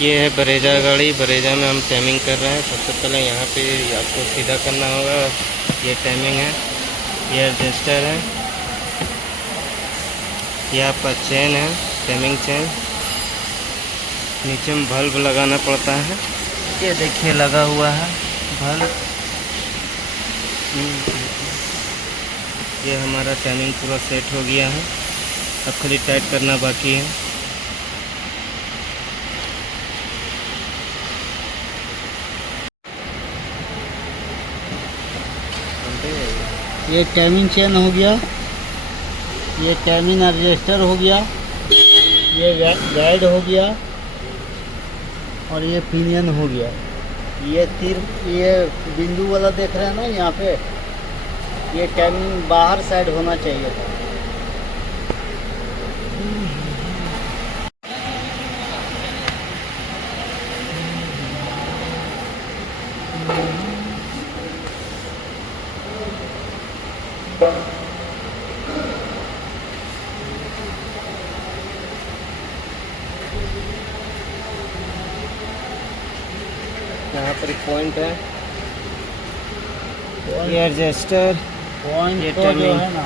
ये है ब्रेजा गाड़ी। ब्रेजा में हम टाइमिंग कर रहे हैं। सबसे पहले यहाँ पे आपको सीधा करना होगा। ये टाइमिंग है, ये एडजस्टर है, ये आपका चेन है, टाइमिंग चेन। नीचे में बल्ब लगाना पड़ता है। ये देखिए लगा हुआ है बल्ब। ये हमारा टाइमिंग पूरा सेट हो गया है। अब खाली टाइट करना बाकी है। ये टाइमिंग चेन हो गया, ये टाइमिंग एडजस्टर हो गया, ये गाइड हो गया और ये पिनियन हो गया। ये तीर, ये बिंदु वाला देख रहे हैं ना यहाँ पे, ये टाइमिंग बाहर साइड होना चाहिए था। यहाँ पर एक पॉइंट है, ये एडजस्टर, पॉइंट ये तो जो टाइमिंग। है ना